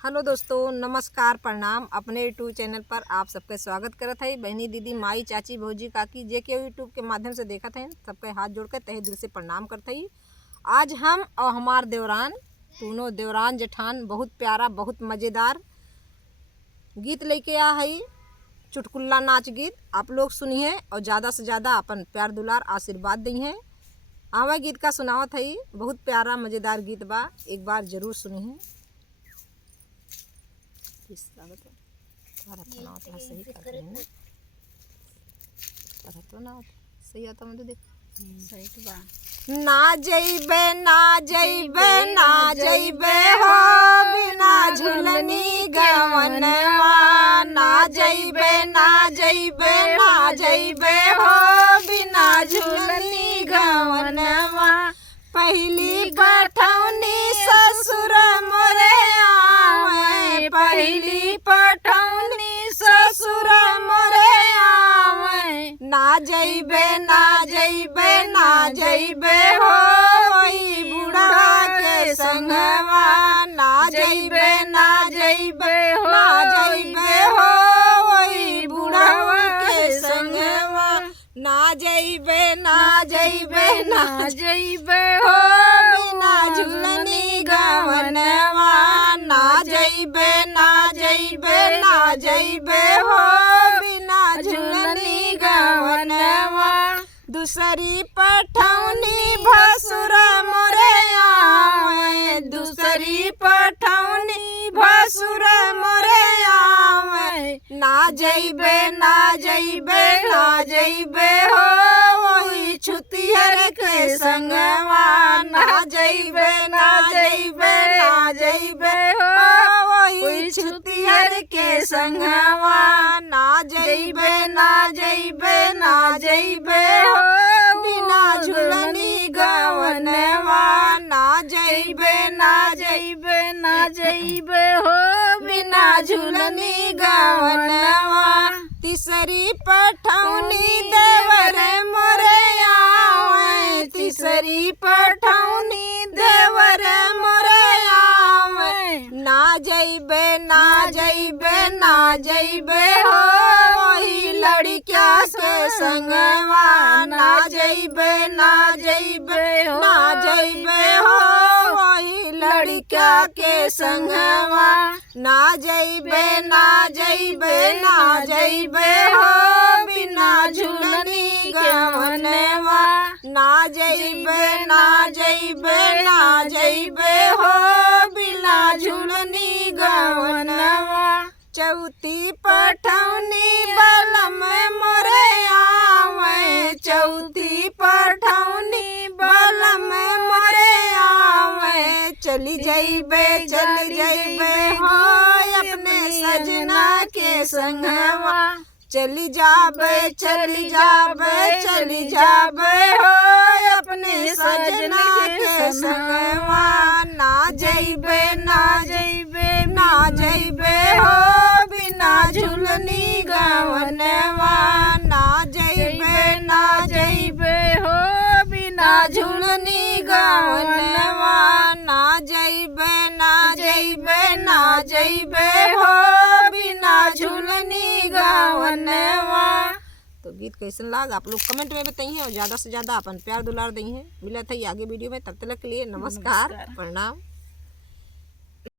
Hello दोस्तों, नमस्कार, प्रणाम। अपने यूट्यूब चैनल पर आप सबके स्वागत करत है। बहनी, दीदी, माई, चाची, भौजी, काकी जे के यूट्यूब के माध्यम से देखत हैं सबके हाथ जोड़कर तहे दिल से प्रणाम करते ही। आज हम और हमार देवरान, दोनों देवरान जेठान बहुत प्यारा, बहुत मज़ेदार गीत लेके आ है। चुटकुल्ला नाच गीत आप लोग सुनिए और ज़्यादा से ज़्यादा अपन प्यार दुलार आशीर्वाद दी हैं। आवा गीत का सुनावत है, बहुत प्यारा मज़ेदार गीत बा, एक बार ज़रूर सुनिए। सही करते हैं ना, तो ना सही आता मुझे देख सही तो बा। ना जइबे ना जइबे ना जइबे हो बिना झुलनी गवनवा। ना जइबे ना जइबे ना जइबे हो बिना झुलनी गवनवा। पहली पठौनी ससुर मोरे आवे, पहली पठौनी ससुर मोरे आवे। ना जइबे ना जइबे ना जइबे हो वही बूढ़ा के संगवा। ना जइबे ना जइबे ना जइबे हो वही बूढ़ा के संगवा। ना जइबे ना जइबे ना जइबे हो बिना झुलनी गवनवा। ना जइबे ना जइबे ना जइबे हो बिना झुलनी गवनवा। दूसरी पठौनी भसुर मोरे आवे, दूसरी पठौनी भसुर मोरे आवे। ना जइबे ना जइबे ना जइबे हो वही छुतिहर के संगवा। ना जइबे ना जइबे ना जइबे हो वही छुतिहर के संगवा। ना जइबे ना जइबे ना जइबे हो बिना झुलनी गवनवा। ना जइबे ना जइबे ना जइबे हो बिना झुलनी गवनवा। तीसरी पठौनी देवर मोरे आवे, तीसरी पठौनी देवर मोरे आवे। ना जइबे ना जइबे ना जइबे हो वही लड़किया के संगवा। ना जइबे ना जइबे ना जइबे हो वही लड़किया के संगवा। ना जइबे ना जइबे ना जइबे हो बिना झुलनी गवनवा। ना जइबे ना जइबे ना जइबे हो बिना झुलनी गवनवा। चौथी पठौनी बलम मोरे आवे, चौथी पठौनी बलम मोरे आवे। चली जइबे चली जइबे हो अपने सजना के संगवा। चली जाबे चली जाबे चली जाबे हो अपने सजना के संगवा। ना जइबे ना जइबे ना जइबे हो बिना झुलनी गवनवा। ना जइबे ना जइबे हो बिना झुलनी गवनवा। ना जइबे ना जइबे ना जइबे हो बिना झुलनी गवनवा। तो गीत कैसन लाग आप लोग कमेंट में बताइए और ज़्यादा से ज़्यादा अपन प्यार दुलार दी हैं। मिलत है आगे वीडियो में, तब तक के लिए नमस्कार, प्रणाम।